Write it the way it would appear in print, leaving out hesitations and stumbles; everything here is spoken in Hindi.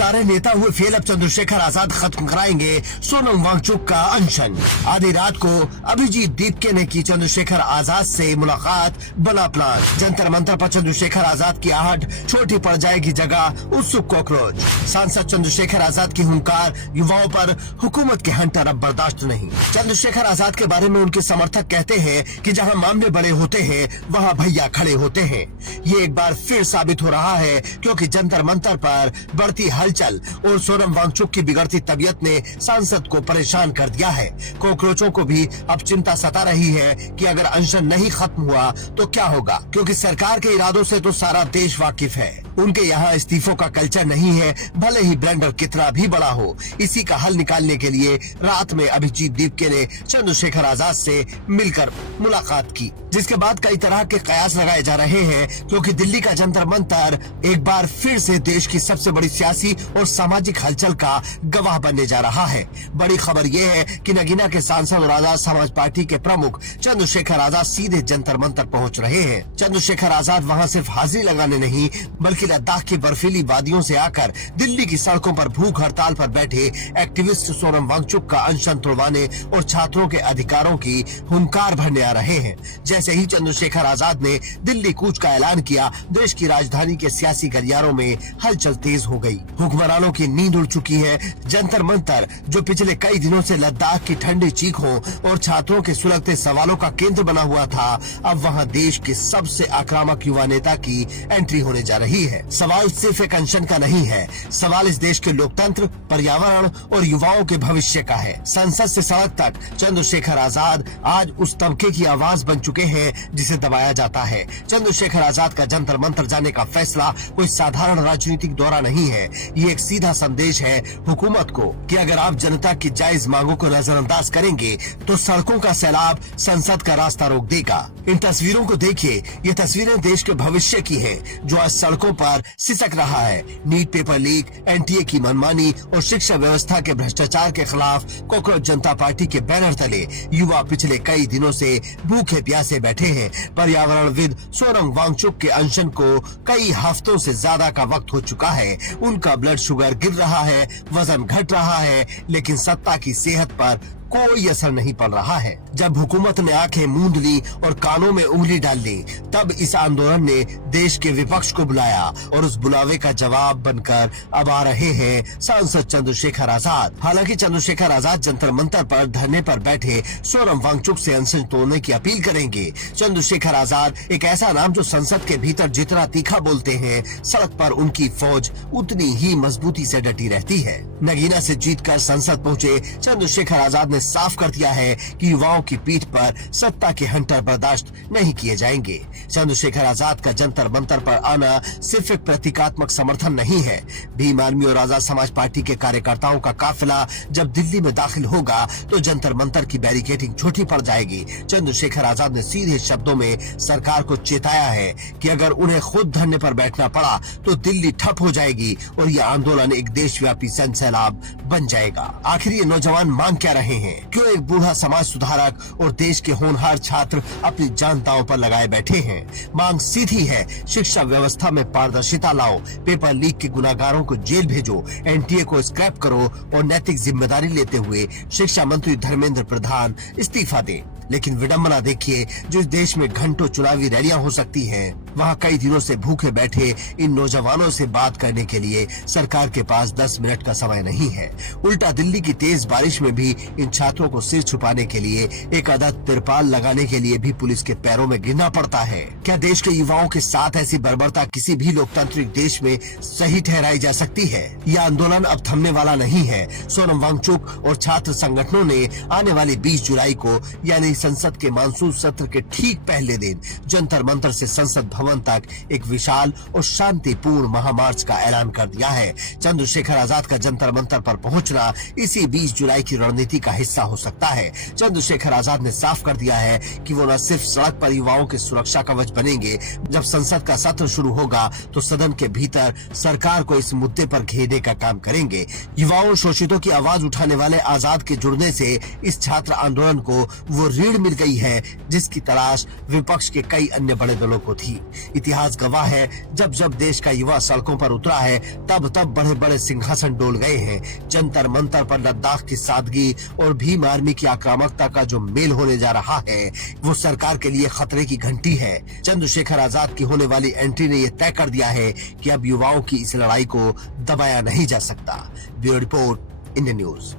सारे नेता हुए फेल, अब चंद्रशेखर आजाद खत्म कराएंगे सोनम वांगचुक का अनशन। आधी रात को अभिजीत दीपके ने की चंद्रशेखर आजाद से मुलाकात, बना प्लान। जंतर मंतर पर चंद्रशेखर आजाद की आहट, छोटी पड़ जाएगी जगह उत्सुक कॉकरोच। सांसद चंद्रशेखर आजाद की हुंकार, युवाओं पर हुकूमत के हंटर अब बर्दाश्त नहीं। चंद्रशेखर आजाद के बारे में उनके समर्थक कहते हैं कि जहां मामले बड़े होते हैं वहां भैया खड़े होते हैं। ये एक बार फिर साबित हो रहा है, क्योंकि जंतर मंतर पर बढ़ती हलचल और सोनम वांगचुक की बिगड़ती तबीयत ने सांसद को परेशान कर दिया है। कॉकरोचों को भी अब चिंता सता रही है कि अगर अनशन नहीं खत्म हुआ तो क्या होगा, क्योंकि सरकार के इरादों से तो सारा देश वाकिफ है। उनके यहाँ इस्तीफों का कल्चर नहीं है, भले ही ब्लेंडर कितना भी बड़ा हो। इसी का हल निकालने के लिए रात में अभिजीत दीपके ने चंद्रशेखर आजाद से मिलकर मुलाकात की, जिसके बाद कई तरह के कयास लगाए जा रहे हैं, क्योंकि दिल्ली का जंतर मंतर एक बार फिर से देश की सबसे बड़ी सियासी और सामाजिक हलचल का गवाह बनने जा रहा है। बड़ी खबर यह है कि नगीना के सांसद और आजाद समाज पार्टी के प्रमुख चंद्रशेखर आजाद सीधे जंतर मंतर पहुंच रहे हैं। चंद्रशेखर आजाद वहां सिर्फ हाजिरी लगाने नहीं, बल्कि लद्दाख की बर्फीली वादियों से आकर दिल्ली की सड़कों पर भूख हड़ताल पर बैठे एक्टिविस्ट सोनम वांगचुक का अनशन तोड़वाने और छात्रों के अधिकारों की हुंकार भरने आ रहे हैं। जैसे ही चंद्रशेखर आजाद ने दिल्ली कूच का ऐलान किया, देश की राजधानी के सियासी गलियारों में हलचल तेज हो गई। हुक्मरानों की नींद उड़ चुकी है। जंतर मंतर, जो पिछले कई दिनों से लद्दाख की ठंडी चीखों और छात्रों के सुलगते सवालों का केंद्र बना हुआ था, अब वहां देश के सबसे आक्रामक युवा नेता की एंट्री होने जा रही है। सवाल सिर्फ एक अनशन का नहीं है, सवाल इस देश के लोकतंत्र, पर्यावरण और युवाओं के भविष्य का है। संसद से सड़क तक चंद्रशेखर आजाद आज उस तबके की आवाज बन चुके हैं जिसे दबाया जाता है। चंद्रशेखर आजाद का जंतर मंतर जाने का फैसला कोई साधारण राजनीतिक दौरा नहीं है, ये एक सीधा संदेश है हुकूमत को कि अगर आप जनता की जायज मांगों को नजरअंदाज करेंगे तो सड़कों का सैलाब संसद का रास्ता रोक देगा। इन तस्वीरों को देखिए, ये तस्वीरें देश के भविष्य की हैं, जो आज सड़कों पर सिसक रहा है। नीट पेपर लीक, एनटीए की मनमानी और शिक्षा व्यवस्था के भ्रष्टाचार के खिलाफ कॉकरोच जनता पार्टी के बैनर तले युवा पिछले कई दिनों से भूखे प्यासे बैठे हैं। पर्यावरणविद सोनम वांगचुक के अनशन को कई हफ्तों से ज्यादा का वक्त हो चुका है। उनका ब्लड शुगर गिर रहा है, वजन घट रहा है, लेकिन सत्ता की सेहत पर कोई असर नहीं पड़ रहा है। जब हुकूमत ने आंखें मूंद ली और कानों में उंगली डाल ली, तब इस आंदोलन ने देश के विपक्ष को बुलाया और उस बुलावे का जवाब बनकर अब आ रहे हैं सांसद चंद्रशेखर आजाद। हालांकि चंद्रशेखर आजाद जंतर मंतर पर धरने पर बैठे सोनम वांगचुक से अनशन तोड़ने की अपील करेंगे। चंद्रशेखर आजाद एक ऐसा नाम जो संसद के भीतर जितना तीखा बोलते हैं, सड़क पर उनकी फौज उतनी ही मजबूती से डटी रहती है। नगीना से जीतकर संसद पहुंचे चंद्रशेखर आजाद ने साफ कर दिया है कि युवाओं की पीठ पर सत्ता के हंटर बर्दाश्त नहीं किए जाएंगे। चंद्रशेखर आजाद का जंतर मंतर पर आना सिर्फ एक प्रतीकात्मक समर्थन नहीं है। भीम आर्मी और आजाद समाज पार्टी के कार्यकर्ताओं का काफिला जब दिल्ली में दाखिल होगा तो जंतर मंतर की बैरिकेडिंग छोटी पड़ जाएगी। चंद्रशेखर आजाद ने सीधे शब्दों में सरकार को चेताया है कि अगर उन्हें खुद धरने पर बैठना पड़ा तो दिल्ली ठप हो जाएगी और यह आंदोलन एक देशव्यापी जन सैलाब बन जाएगा। आखिर ये नौजवान मांग क्या रहे हैं? क्यों एक बूढ़ा समाज सुधारक और देश के होनहार छात्र अपनी जान दांव पर लगाए बैठे हैं? मांग सीधी है, शिक्षा व्यवस्था में पारदर्शिता लाओ, पेपर लीक के गुनाहगारों को जेल भेजो, एनटीए को स्क्रैप करो और नैतिक जिम्मेदारी लेते हुए शिक्षा मंत्री धर्मेंद्र प्रधान इस्तीफा दें। लेकिन विडंबना देखिए, जो इस देश में घंटों चुनावी रैलियां हो सकती हैं, वहां कई दिनों से भूखे बैठे इन नौजवानों से बात करने के लिए सरकार के पास 10 मिनट का समय नहीं है। उल्टा दिल्ली की तेज बारिश में भी इन छात्रों को सिर छुपाने के लिए एक अदद तिरपाल लगाने के लिए भी पुलिस के पैरों में गिरना पड़ता है। क्या देश के युवाओं के साथ ऐसी बर्बरता किसी भी लोकतांत्रिक देश में सही ठहराई जा सकती है? यह आंदोलन अब थमने वाला नहीं है। सोनम वांगचुक और छात्र संगठनों ने आने वाली 20 जुलाई को यानी संसद के मानसून सत्र के ठीक पहले दिन जंतर मंतर से संसद भवन तक एक विशाल और शांतिपूर्ण महामार्च का ऐलान कर दिया है। चंद्रशेखर आजाद का जंतर मंतर पर पहुंचना इसी 20 जुलाई की रणनीति का हिस्सा हो सकता है। चंद्रशेखर आजाद ने साफ कर दिया है कि वो न सिर्फ सड़क पर युवाओं के सुरक्षा कवच बनेंगे, जब संसद का सत्र शुरू होगा तो सदन के भीतर सरकार को इस मुद्दे पर घेरने का काम करेंगे। युवाओं शोषितों की आवाज उठाने वाले आजाद के जुड़ने से इस छात्र आंदोलन को वो लीड मिल गई है, जिसकी तलाश विपक्ष के कई अन्य बड़े दलों को थी। इतिहास गवाह है, जब जब देश का युवा सड़कों पर उतरा है, तब तब बड़े बड़े सिंहासन डोल गए हैं। जंतर मंतर पर लद्दाख की सादगी और भीम आर्मी की आक्रामकता का जो मेल होने जा रहा है, वो सरकार के लिए खतरे की घंटी है। चंद्रशेखर आजाद की होने वाली एंट्री ने यह तय कर दिया है कि अब युवाओं की इस लड़ाई को दबाया नहीं जा सकता। Bureau report, Indian news.